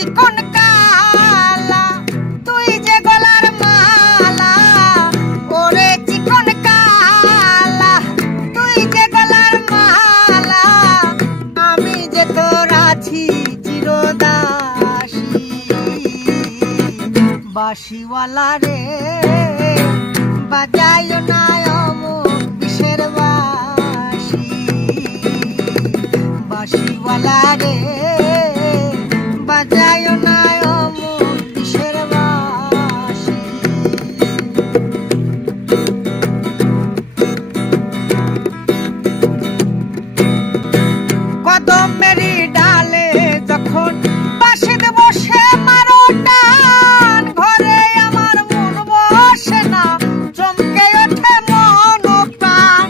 চিকন কালা তুই যে গলার মালা, ওরে চিকন কালা তুই যে গলার মালা, আমি যে তোর আছি চিরদাসী। বাঁশিওয়ালা রে বাজাইও না অমন বিষের বাঁশি, বাঁশিওয়ালা রে বাজাইও না অমন বিষের বাঁশি। কদমেরই ডালে যখন বাঁশিতে বসে মারো টান, ঘরে আমার মন বসে না, চমকে ওঠে মন প্রাণ।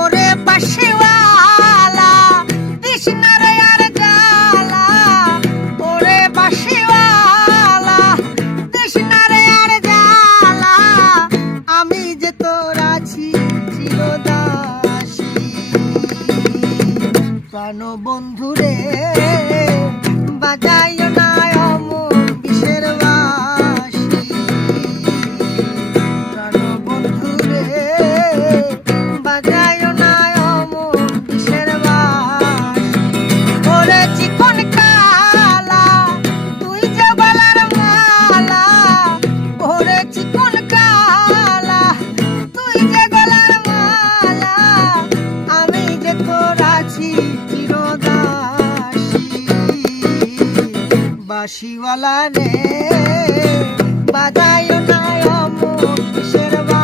ওরে বাঁশিওয়ালা দিস না রে আর জ্বালা, ওরে বাঁশিওয়ালা দিস না রে আর জ্বালা, আমি যে তোর আছি চিরদাসী। প্রাণ বন্ধুরে বাজাইও না অমন বিষের বাঁশি, প্রাণ বন্ধুরে বাজাইও না অমন বিষের বাঁশি। ওরে চিকন কালা তুই যে গলার মালা, ওরে চিকন কালা তুই যে গলার মালা, আমি যে তোর আছি চিরদাসী। বাঁশিওয়ালা রে বাজাইও না অমন বিষের বাঁশি।